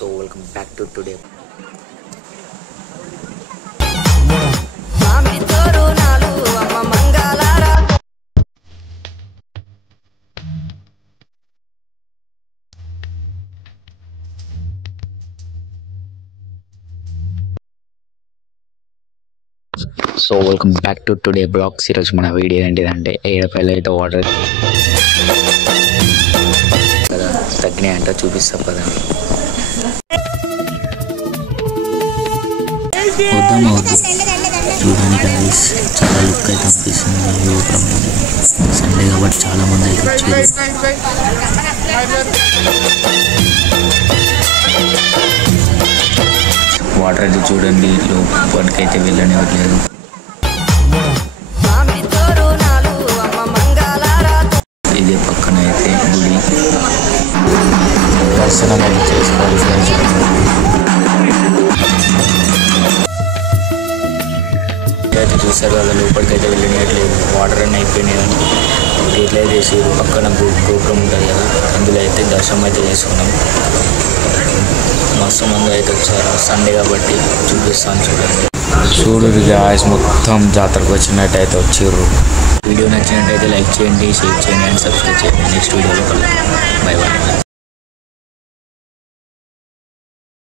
So welcome back to today. So welcome back to today blogs. ఈరోజు మన video ఏంటిదంటే ఏడపల్లి అయితే వాటర్ కదా తగ్గినాయంట చూపిస్తా పదండి. వద్దామా వద్దు చూడండి గైస్, చాలా లుక్ అయితే అనిపిస్తుంది. యువకురం సండే కాబట్టి చాలా మంది అయితే వచ్చారు. వాటర్ అయితే చూడండి, లోపలికైతే వెళ్ళనివ్వట్లేదు. ఇదే పక్కన అయితే గుడి దర్శనం అయితే చేసుకోవాలి ఫ్రెండ్స్. అయితే చూసారు కదా, లోపలికి అయితే వెళ్ళనివ్వట్లేదు. వాటర్ అన్నీ అయిపోయినాయి. గేట్లు అయితే చేసారు. పక్కన గోపురం ఉంటుంది కదా, అందులో అయితే దర్శనం అయితే చేసుకున్నాం. మస్తు మంది అయితే వచ్చారు. సండే కాబట్టి చూపిస్తాను చూడండి. చూడు గాయ్స్, మొత్తం జాతరకు వచ్చినట్టు అయితే వచ్చారు. వీడియో నచ్చినట్టయితే లైక్ చేయండి, షేర్ చేయండి అండ్ సబ్స్క్రైబ్ చేయండి. నెక్స్ట్ వీడియోలో కలుద్దాం. Bye bye.